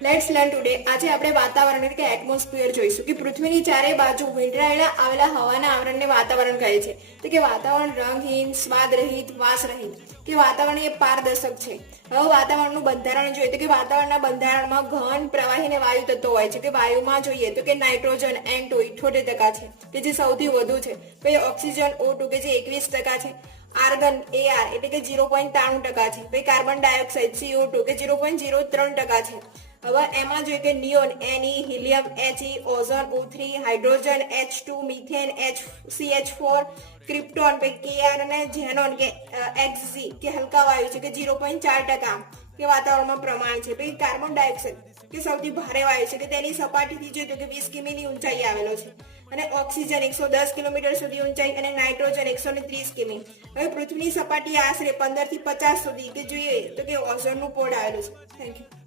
Let's learn today. આજે આપણે વાતાવરણ એટલે કે એટમોસ્ફિયર જોઈશું કે પૃથ્વીની ચારે બાજુ વીંટળાયેલા આવેલા હવાના આવરણને વાતાવરણ કહે છે. તો કે વાતાવરણ રંગહીન, સ્વાદરહિત, વાસરહિત કે વાતાવરણ એ પારદર્શક છે. હવે વાતાવરણનું બંધારણ જોઈએ તો કે વાતાવરણના બંધારણમાં ઘન, પ્રવાહી અને વાયુ તત્વો હોય છે. કે વાયુમાં જોઈએ તો કે નાઇટ્રોજન N2 78% છે કે જે સૌથી વધુ છે. પછી ઓક્સિજન O2 કે જે 21% છે. આર્ગન AR એટલે કે 0.93% છે. પછી કાર્બન ડાયોક્સાઇડ CO2 કે 0.03% છે. હવે એમાં જોઈએ કે neon Ne, helium He, ozone O3, hydrogen H2, methane CH4, krypton Kr અને ઝેનોન કે Xg કે હલકા વાયુ છે કે 0.4% કે વાતાવરણમાં પ્રમાણ છે. પછી કાર્બન ડાયોક્સાઇડ કે સૌથી ભારે વાયુ છે કે તેની સપાટીથી જોઈએ તો કે 20 કિમીની ઊંચાઈ આવેલો છે. અને ઓક્સિજન 110 કિલોમીટર સુધી ઊંચાઈ અને નાઇટ્રોજન 130 કિમી. હવે પૃથ્વીની સપાટી આશરે 15 થી 50 સુધી કે જોઈએ તો કે ઓઝોનનું પોડ આવેલું છે. Thank you.